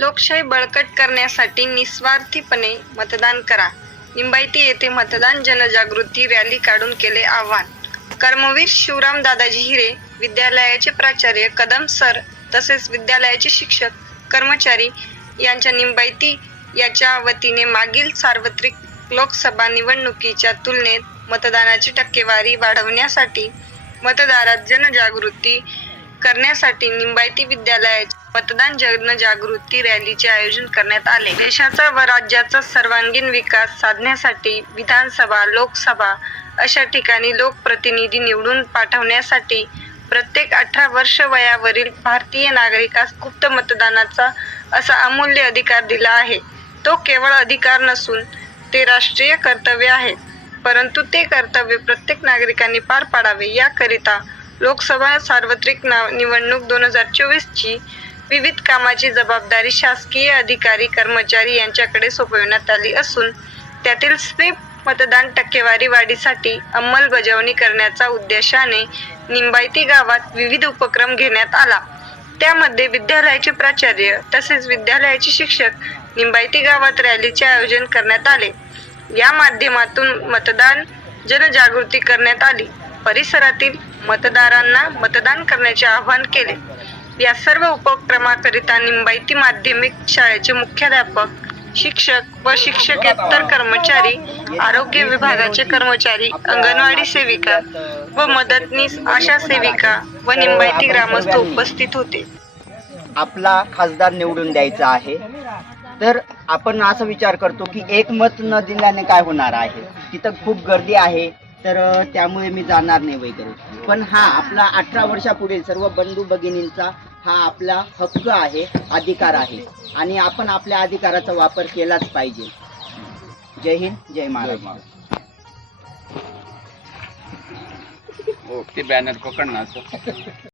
लोकशाही बळकट करण्यासाठी निस्वार्थीपणे मतदान करा. निंबायती येथे मतदान जनजागृती रॅली काढून केले आव्हान. कर्मवीर शिवराम दादाजी हिरे विद्यालयाचे प्राचार्य कदम सर तसेच विद्यालयाचे शिक्षक कर्मचारी यांच्या निंबायती याच्या वतीने मागील सार्वत्रिक लोकसभा निवडणुकीच्या तुलनेत मतदानाची टक्केवारी वाढवण्यासाठी मतदारात जनजागृती करण्यासाठी निंबायती विद्यालयाचे मतदान जनजागृती रॅलीचे आयोजन करण्यात आले. देशाचा व राज्याचा सर्वांगीण विकास साधण्यासाठी विधानसभा लोकसभा अशा ठिकाणी लोकप्रतिनिधी निवडून पाठवण्यासाठी प्रत्येक अठरा वर्ष वयावरील भारतीय नागरिकास गुप्त मतदानाचा असा अमूल्य अधिकार दिला आहे. तो केवळ अधिकार नसून ते राष्ट्रीय कर्तव्य आहे. परंतु ते कर्तव्य प्रत्येक नागरिकांनी पार पाडावे याकरिता लोकसभा सार्वत्रिक ना निवडणूक दोन हजार चोवीसची विविध कामाची जबाबदारी शासकीय अधिकारी कर्मचारी यांच्याकडे सोपविण्यात आली असून त्यातील स्वीप मतदान टक्केवारी वाढीसाठी अंमलबजावणी करण्याचा उद्देशाने निंबायती गावात विविध उपक्रम घेण्यात आला. त्यामध्ये विद्यालयाचे प्राचार्य तसेच विद्यालयाचे शिक्षक निंबायती गावात रॅलीचे आयोजन करण्यात आले. या माध्यमातून मतदान जनजागृती करण्यात आली. परिसरातील मतदारांना मतदान करण्याचे आवाहन केले. या सर्व उपक्रमाकरिता निंबायती माध्यमिक शाळेचे मुख्याध्यापक शिक्षक व शिक्षकेतर कर्मचारी आरोग्य विभागाचे कर्मचारी अंगणवाडी सेविका व मदतनीस आशा सेविका व निंबायती ग्रामस्थ उपस्थित होते. आपला खासदार निवडून द्यायचा आहे. तर आपण असा विचार करतो की एक मत न दिल्याने काय होणार आहे? तिथं खूप गर्दी आहे तर त्यामुळे मी जाणार नाही वगैरे. पण हा आपला अठरा वर्षापुढील सर्व बंधू भगिनींचा हा आपला हक्क आहे अधिकार आहे. आणि आपण आपल्या अधिकाराचा वापर केलाच पाहिजे. जय हिंद जय महाराष्ट्र. हो ते बॅनर कोकण